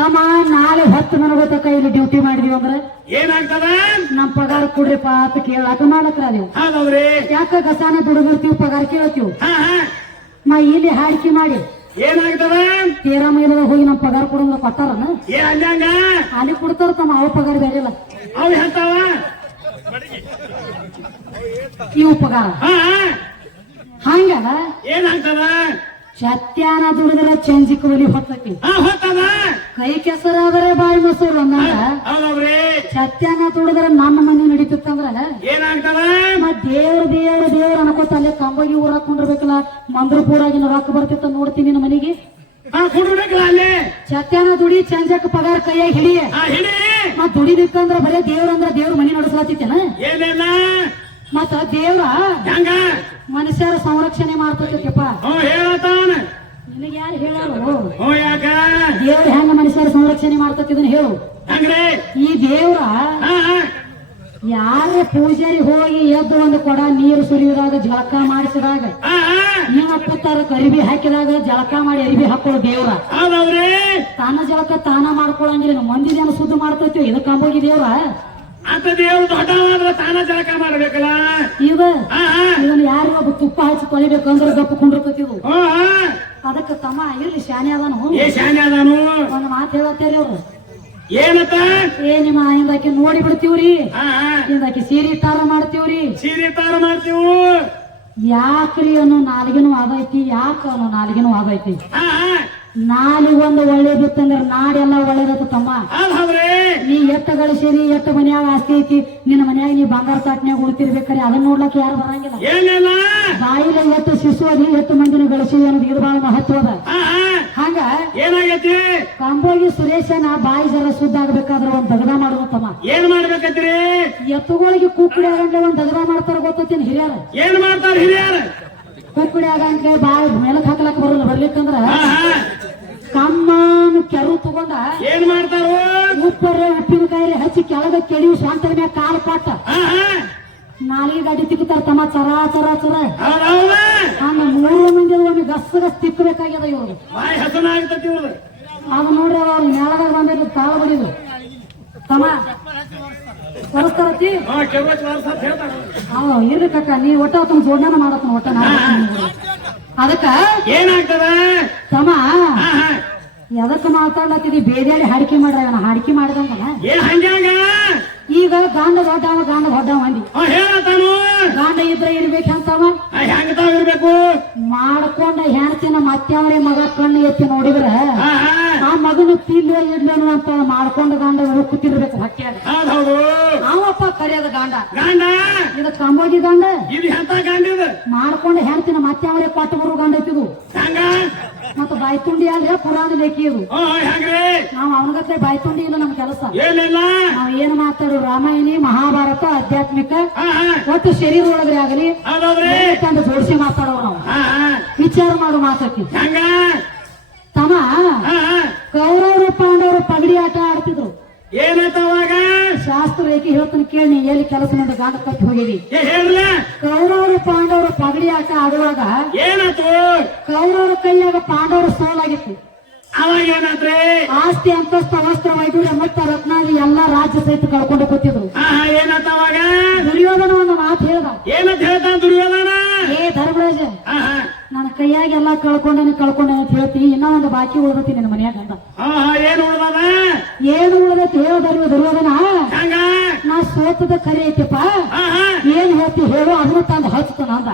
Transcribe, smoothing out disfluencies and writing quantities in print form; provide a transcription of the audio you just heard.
ತಮ್ಮ ನಾಳೆ 10 ನನಗೊತ್ತಕ ಇಲ್ಲಿ ಡ್ಯೂಟಿ ಮಾಡಿದೀವಿ ಅಂದ್ರೆ ಏನಾಗ್ತದ ನಮ್ ಪಗಾರ ಕೊಡ್ರಿಪ್ಪ ಅಂತ ಕೇಳಾಕ ಮಾಲಕ್ರ ನೀವು ಹೌದೌದ್ರಿ ಯಾಕ ಗಸಾನ ದುಡಿದಿರ್ತೀವಿ ಪಗಾರ ಕೇಳ್ತೀವಿ ಮಾ ಇಲ್ಲಿ ಹಾಡಿಕೆ ಮಾಡಿ ಏನಾಗ್ತದ ತೀರಾ ಮೈಲದಾಗ ಹೋಗಿ ನಮ್ ಪಗಾರ ಕೊಡೋದ್ರ ಕೊಟ್ಟಾರನ ಏ ಅಲ್ಲಂಗ ಅಲ್ಲಿ ಕೊಡ್ತಾರ ತಮ್ಮ ಅವ ಪಗಾರ ಬೇರೆಲ್ಲ ಅವ್ ಹೇಳ್ತಾವ ಇವು ಪಗಾರ ಹಂಗಲ್ಲ ಏನಾಗ್ತದ ಸತ್ಯಾನ ದುಡಿದ್ರೆ ಚಂಜಿಕ್ ಒಲಿ ಹೊತ್ತತಿ ಹೊತ್ತದ ಕೈ ಕೆಸರಾದರೆ ಬಾಯಿ ಮೊಸರು ಅಂದಂಗ ಹೌದವ್ರಿ ಸತ್ಯಾನ ದುಡಿದ್ರೆ ನಮ್ಮ ಮನೆ ನಡೀತಿತ್ತಂದ್ರ ಏನಾಗ್ತದ ಮತ್ ದೇವ್ರ ಅನ್ಕೋತ ಅಲ್ಲೇ ಕಂಬಗಿ ಊರ್ ಹಾಕೊಂಡಿರ್ಬೇಕಲ್ಲ ಮಂದ್ರಪೂರಾಗಿನ ರೊಕ್ಕ ಬರ್ತಿತ್ತ ನೋಡ್ತೀನಿ ನಿನ್ನ ಮನೆಗೆ ಕುಡ್ಬೇಕಲ್ಲ ಅಲ್ಲಿ ಸತ್ಯಾನ ದುಡಿ ಚಂಜಕ್ ಪಗಾರ ಕೈಯಾಗ ಹಿಡಿ ಹಿಡಿ ಮತ್ ದುಡಿದಿತ್ತಂದ್ರ ಬರೇ ದೇವ್ರ ಮನೆ ನಡೆಸ್ಲಾತಿತ್ತೇನ ಏನೇನ ಮತ್ತ ದೇವ್ರ ಹಂಗ ಮನುಷ್ಯರ ಸಂರಕ್ಷಣೆ ಮಾಡ್ತೈತಪ್ಪ ಹೇಳತಾನ ನಿನಗೆ ಯಾರು ಹೇಳೋರು ಯಾಕ ದೇವ್ರ ಹೆಂಗ ಮನುಷ್ಯರ ಸಂರಕ್ಷಣೆ ಮಾಡ್ತೈತಿ ಇದನ್ನ ಹೇಳು ಹಂಗ್ರಿ ಈ ದೇವ್ರ ಯಾರೇ ಪೂಜಾರಿ ಹೋಗಿ ಎದ್ದು ಒಂದು ಕೊಡ ನೀರು ಸುರಿಯುವಾಗ ಜಳಕ ಮಾಡಿಸಿದಾಗ ನಿಮ್ಮ ಪುತ್ತರ ಅರಿಬಿ ಹಾಕಿದಾಗ ಜಳಕ ಮಾಡಿ ಅರಿಬಿ ಹಾಕೊಳ್ಳೋ ದೇವ್ರ ತಾನ ಜಳಕ ತಾನ ಮಾಡ್ಕೊಳಂಗಿಲ್ಲ ಮಂದಿ ಜನ ಶುದ್ಧ ಮಾಡ್ತೈತಿ ಇದು ಕಂಬೋಗಿ ದೇವ್ರ ಅಂತ ದೇವ್ರು ದೊಡ್ಡವಾದ್ರೆ ತಾನ ಜಳಕ ಮಾಡ್ಬೇಕಲ್ಲ ಇದನ್ನ ಯಾರಿಗೊಬ್ಬ ತುಪ್ಪ ಹಚ್ಚಿ ತೊಳಿಬೇಕಂದ್ರೆ ಗಪ್ಪ ಕುಂಡಿರ್ತೈತಿ ಇದು ಅದಕ್ಕೆ ತಮ್ಮ ಇರ್ಲಿ ಶಾನೆ ಅದಾನು ಒಂದು ಮಾತು ಹೇಳತ್ತೇರಿ ಅವ್ರು ಏನತ್ತ ನಿಮ್ಮ ಹಿಂದಾಕಿ ನೋಡಿ ಬಿಡ್ತೀವ್ರಿ ಹಿಂದಾಕಿ ಸೀರೆ ತಾರ ಮಾಡ್ತೀವ್ರಿ ಯಾಕ್ರಿ ಅನ್ನೋ ನಾಲಿಗೆನೂ ಆದೈತಿ ಯಾಕ ಅನ್ನೋ ನಾಲಿಗೆನೂ ಆದೈತಿ ನಾಲಿಗೊಂದು ಒಳ್ಳೇದಿತ್ತಂದ್ರ ನಾಡೆಲ್ಲ ಒಳ್ಳೇದತ್ತ ತಮ್ಮ ನೀ ಎಟ್ಟ ಗಳಿಸಿರಿ ಎಟ್ಟ ಮನ್ಯಾಗ ಆಸ್ತಿ ಐತಿ ನಿನ್ನ ಮನ್ಯಾಗ ನೀ ಬಂಗಾರ ತಾಟ್ನ್ಯಾಗ ಉಳ್ತಿರ್ಬೇಕಾರೆ ಅದನ್ನ ನೋಡ್ಲಕ್ ಯಾರು ಬರಂಗಿಲ್ಲ ಬಾಯಿಲೆ ಎಟ್ಟು ಶಿಶು ಅದಿ ಎಟ್ಟು ಮಂದಿನ ಗಳಿಸಿವಿ ಅನ್ನೋದು ಇದು ಬಹಳ ಮಹತ್ವದ ಹಂಗ ಏನಾಗೈತಿ ಕಂಬೋಗಿ ಸುರೇಶನ ಬಾಯಿ ಜರ ಶುದ್ಧ ಆಗ್ಬೇಕಾದ್ರ ಒಂದ್ ದಗದ ಮಾಡುವ ತಮ್ಮ ಏನ್ ಮಾಡ್ಬೇಕತ್ರಿ ಎತ್ತುಗಳಿಗೆ ಕುಕ್ಕುಡಿ ಆಗಂಡ್ಲೆ ಒಂದ್ ದಗದ ಮಾಡ್ತಾರ ಗೊತ್ತೇನ್ ಹಿರಿಯರ ಏನ್ ಮಾಡ್ತಾರ ಹಿರಿಯರ ಕುಕ್ಕುಡಿ ಆಗಂಡ್ಲೆ ಬಾಯಿ ಮೇಲಕ್ ಹಾಕ್ಲಕ್ ಬರಲ್ಲ ಬರ್ಲಿಕ್ಕಂದ್ರ ಕಮ್ಮನು ಕೆರು ತಗೊಂಡ ಏನ್ ಮಾಡ್ತಾರ ಉಪ್ಪಿನಕಾಯಿ ಹಚ್ಚಿ ಕೆಳಗ ಕೆಡಿಯು ಸ್ವಂತದ ಮ್ಯಾಗ ಕಾಲು ಪಾಟ ನಾಲಿಗೆ ಗಾಡಿ ತಿಕ್ತಾರ ತಮ್ಮ ಚರ ಹಂಗ 3 ಮಂದಿ ಒಮ್ಮೆ ಗಸ್ ತಿಕ್ಕಬೇಕಾಗ್ಯದ ಇವ್ರು ಅದು ನೋಡ್ರಿ ಅವ್ರು ಮೇಳದಾಗ ಬಂದಿರ್ಲಿ ತಾಳ ಬಡಿದು ತಮ್ಮ ಕರೆಸ್ತಾರತಿ ಇರ್ಬೇಕಕ್ಕ ನೀ ಒಟ್ಟ ತಮ್ಮ ಜೋಡಣೆ ಮಾಡತ್ತ ಒಟ್ಟ ಅದಕ್ಕ ಏನಾಗ್ತದ ತಮ್ಮ ಎದಕ್ ಮಾತಾಡ್ಲತ್ತಿದಿ ಬೇರೆಯಲ್ಲಿ ಹಾಡಿಕೆ ಮಾಡ್ರ ಹಾಡಿಕೆ ಮಾಡಿದಂಗ ಈಗ ಗಾಂಡ ದೊಡ್ಡವ ಮಂದಿ ಗಾಂಡ ಇದ್ರೆ ಇರ್ಬೇಕಂತವ ಇರ್ಬೇಕು ಮಾಡ್ಕೊಂಡ ಹೆಣ್ತಿನ ಮತ್ಯಾವರೇ ಮಗ ಕಣ್ಣು ಎತ್ತಿ ನೋಡಿದ್ರ ಆ ಮಗನು ತಿಲ್ಲೆ ಇಡ್ಲೇನು ಅಂತ ಮಾಡ್ಕೊಂಡ ಗಾಂಡ ಕೂತಿರ್ಬೇಕು ಹೊಟ್ಟೆಯಾಗ ಅವಪ್ಪ ಕರಿಯದ ಗಾಂಡ ಇದು ಕಂಬೋಗಿ ಗಾಂಡ ಮಾಡ್ಕೊಂಡ ಹೆಣ್ತಿನ ಮತ್ಯಾವರೇ ಕೊಟ್ಟು ಬರೋ ಗಾಂಡ ಐತಿದು ಮತ್ತ ಬಾಯ್ತುಂಡಿ ಆದ್ರೆ ಪುರಾಣ ಲೇಖಿ ಇದು ನಾವ್ ಅವನಗತ್ತೆ ಬಾಯ್ತುಂಡಿ ಇಲ್ಲ ನಮ್ ಕೆಲಸ ನಾವ್ ಏನ್ ಮಾತಾಡೋ ರಾಮಾಯಣಿ ಮಹಾಭಾರತ ಆಧ್ಯಾತ್ಮಿಕ ಒಟ್ಟು ಶರೀರ ಒಳಗ್ರೆ ಆಗಲಿ ತಂದು ಜೋಡಿಸಿ ಮಾತಾಡೋರು ನಾವು ವಿಚಾರ ಮಾಡು ಮಾತಾಡ್ತಿ ತಮ್ಮ ಕೌರವರು ಪಾಂಡವರು ಪಗಡಿ ಆಟ ಆಡ್ತಿದ್ರು ಏನಾಯ್ತವಾಗ ಶಾಸ್ತ್ರ ರೇಖೆ ಹೇಳ್ತಾನೆ ಕೇಳಿ ಎಲ್ಲಿ ಕೆಲಸ ನಿಂದ ಗಾಂಡ ಕಟ್ಟಿ ಹೋಗಿದಿ ಕೌರವರು ಪಾಂಡವರು ಪಗಡಿ ಆಟ ಆಡುವಾಗ ಏನಾಯ್ತು ಕೌರವರ ಕೈಯಾಗ ಪಾಂಡವರು ಸೋಲಾಗಿತ್ತು ಅವಾಗ ಏನಾದ್ರಿ ಆಸ್ತಿ ಅಂತಸ್ತ ವಸ್ತ್ರ ವೈದ್ಯ ಮತ್ತು ರತ್ನಾದಿ ಎಲ್ಲಾ ರಾಜ್ಯ ಸಹಿತ ಕಳ್ಕೊಂಡು ಕೂತಿದ್ರು ಏನಾಯ್ತವಾಗ ದುರ್ಯೋಧನ ಒಂದು ಮಾತು ಹೇಳ್ದ ಏನಂತ ಹೇಳ್ತಾನ ದುರ್ಯೋಧನ ಧರ್ಮರಾಜ ನನ್ನ ಕೈಯಾಗ ಎಲ್ಲಾ ಕಳ್ಕೊಂಡೆ ಅಂತ ಹೇಳ್ತಿ ಇನ್ನ ಒಂದು ಬಾಕಿ ಉಳ್ದತಿ ನಿನ್ನ ಮನ್ಯಾಗ ಅಂತ ಏನು ಉಳ್ದತಿ ಹೇಳೋದಲ್ವ ದುರ್ಯೋಧನ ನಾ ಸೋತದ ಕರೆ ಐತಿಪ್ಪ ಏನ್ ಹೇಳ್ತಿ ಹೇಳು ಅದನ್ನ ತಂದು ಹಚ್ತಾನ ಅಂದ